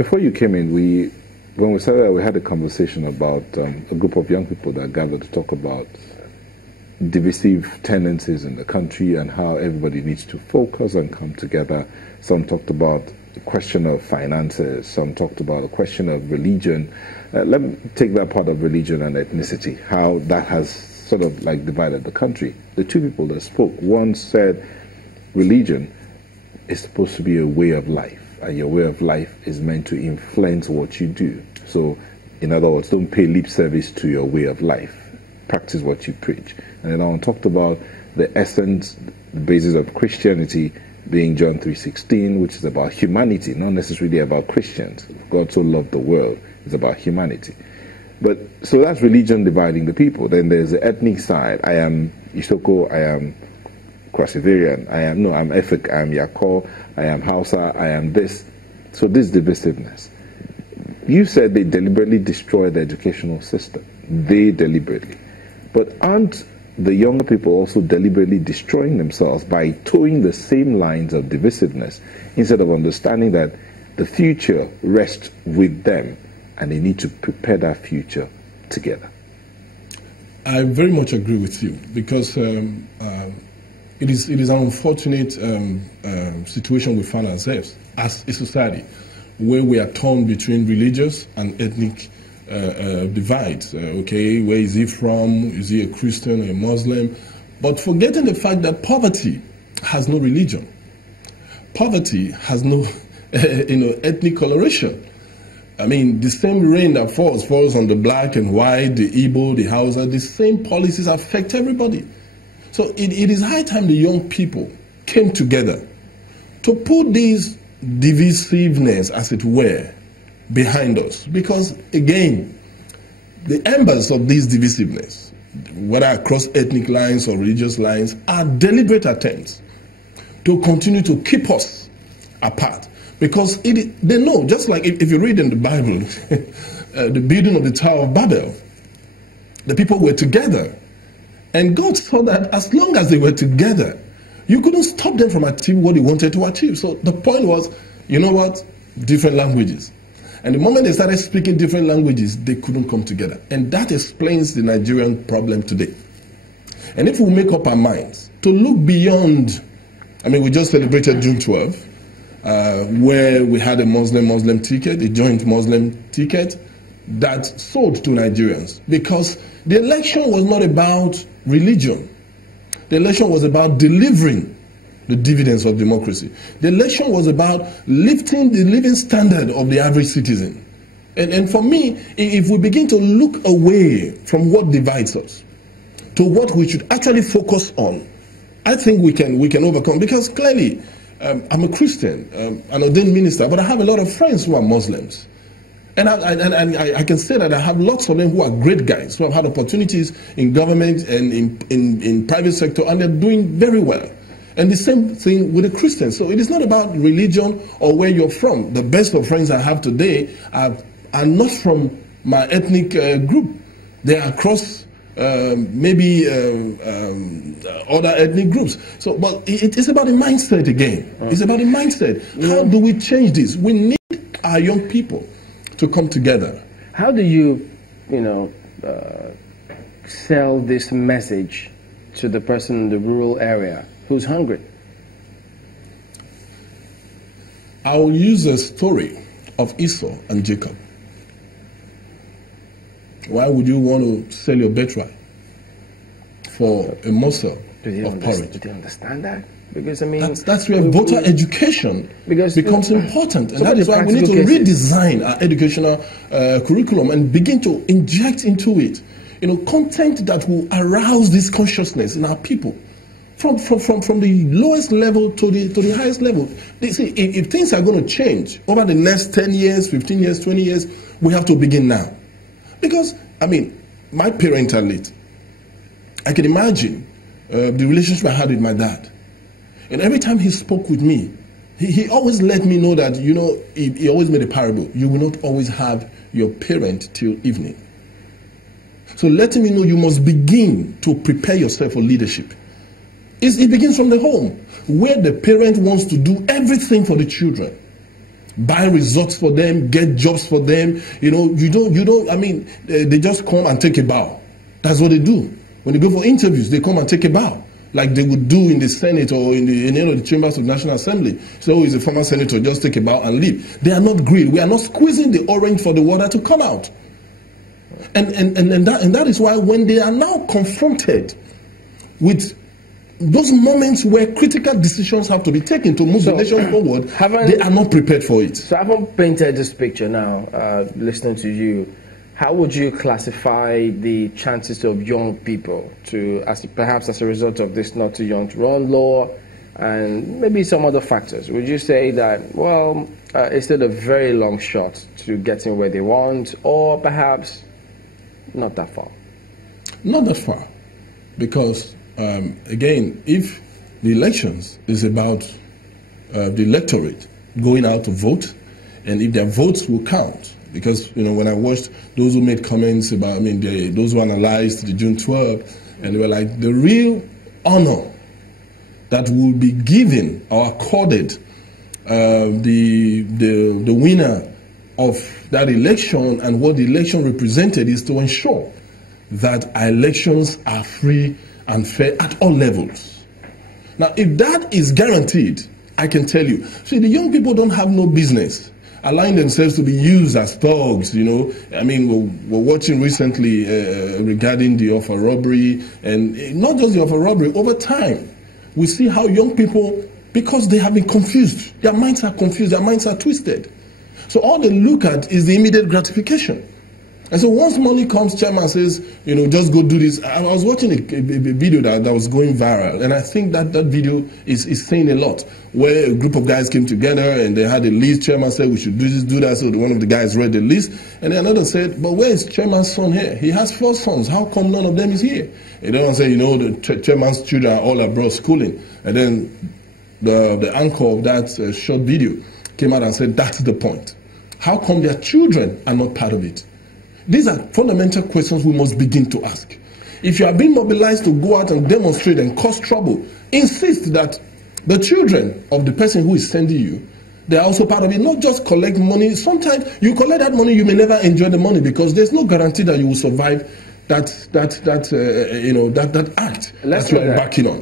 Before you came in, when we started, we had a conversation about a group of young people that gathered to talk about divisive tendencies in the country and how everybody needs to focus and come together. Some talked about the question of finances, some talked about the question of religion. Let me take that part of religion and ethnicity, how that has sort of like divided the country. The two people that spoke, one said religion is supposed to be a way of life, and your way of life is meant to influence what you do. So, in other words, don't pay lip service to your way of life. Practice what you preach. And then I talked about the essence, the basis of Christianity being John 3:16, which is about humanity, not necessarily about Christians. God so loved the world. It's about humanity. But so that's religion dividing the people. Then there's the ethnic side. I am Isoko, I am Kwasivarian, I'm Efik, I am Yako, I am Hausa, I am this. So this divisiveness. You said they deliberately destroy the educational system. They deliberately. But aren't the younger people also deliberately destroying themselves by towing the same lines of divisiveness instead of understanding that the future rests with them and they need to prepare that future together? I very much agree with you, because it is an unfortunate situation we find ourselves as a society, where we are torn between religious and ethnic divides. Okay, where is he from? Is he a Christian or a Muslim? But forgetting the fact that poverty has no religion. Poverty has no ethnic coloration. I mean, the same rain that falls on the black and white, the Igbo, the Hausa, the same policies affect everybody. So it is high time the young people came together to put these divisiveness, as it were, behind us. Because, again, the embers of this divisiveness, whether across ethnic lines or religious lines, are deliberate attempts to continue to keep us apart. Because they know, just like if you read in the Bible, the building of the Tower of Babel, the people were together. And God saw that as long as they were together, you couldn't stop them from achieving what they wanted to achieve. So the point was, you know what? Different languages. And the moment they started speaking different languages, they couldn't come together. And that explains the Nigerian problem today. And if we make up our minds to look beyond, I mean, we just celebrated June 12th, where we had a Muslim ticket, a joint Muslim ticket that sold to Nigerians, because the election was not about religion. The election was about delivering the dividends of democracy. The election was about lifting the living standard of the average citizen. And for me, if we begin to look away from what divides us to what we should actually focus on, I think we can overcome. Because clearly, I'm a Christian, an ordained minister, but I have a lot of friends who are Muslims. And I can say that I have lots of them who are great guys, who have had opportunities in government and in private sector, and they're doing very well. And the same thing with the Christians. So it is not about religion or where you're from. The best of friends I have today are not from my ethnic group. They are across maybe other ethnic groups. So, but it's about the mindset again. It's about the mindset. How do we change this? We need our young people to come together. How do you, sell this message to the person in the rural area who's hungry? I will use a story of Esau and Jacob. Why would you want to sell your birthright for a morsel of porridge? Do they understand that? Because I mean, that's where voter education becomes important, and that is why we need to redesign our educational curriculum and begin to inject into it, content that will arouse this consciousness in our people, from the lowest level to the highest level. See, if things are going to change over the next 10 years, 15 years, 20 years, we have to begin now. Because, I mean, my parents are late. I can imagine the relationship I had with my dad. And every time he spoke with me, he always let me know that, he always made a parable. You will not always have your parent till evening. So letting me know you must begin to prepare yourself for leadership. It begins from the home, where the parent wants to do everything for the children. buy resorts for them, get jobs for them. You don't, I mean, they just come and take a bow. That's what they do. When they go for interviews, they come and take a bow, like they would do in the Senate or in the chambers of National Assembly. So he's a former senator, just take a bow and leave. They are not greedy. We are not squeezing the orange for the water to come out. And that is why when they are now confronted with those moments where critical decisions have to be taken to move the nation forward, they are not prepared for it. So I haven't painted this picture now, listening to you. How would you classify the chances of young people to, perhaps as a result of this not too young to run law and maybe some other factors? Would you say that, well, it's still a very long shot to getting where they want, or perhaps not that far? Not that far, because again, if the elections is about the electorate going out to vote, and if their votes will count, because when I watched those who made comments about, those who analyzed the June 12th, and they were like, the real honor that will be given or accorded the winner of that election and what the election represented is to ensure that our elections are free and fair at all levels. Now, if that is guaranteed, I can tell you, see, the young people don't have no business allowing themselves to be used as thugs, we're watching recently regarding the offer robbery, and not just the offer robbery, over time, we see how young people, because they have been confused, their minds are confused, their minds are twisted. So all they look at is the immediate gratification. And so once money comes, chairman says, just go do this. I was watching a video that was going viral, and I think that video is saying a lot, where a group of guys came together and they had a list. Chairman said we should do this, do that. So one of the guys read the list, and then another said, but where is chairman's son here? He has 4 sons. How come none of them is here? And then one said, the chairman's children are all abroad schooling. And then the anchor of that short video came out and said, that's the point. How come their children are not part of it? These are fundamental questions we must begin to ask. If you are being mobilized to go out and demonstrate and cause trouble, insist that the children of the person who is sending you, they are also part of it. Not just collect money. Sometimes you collect that money, you may never enjoy the money because there's no guarantee that you will survive that act that you are backing on.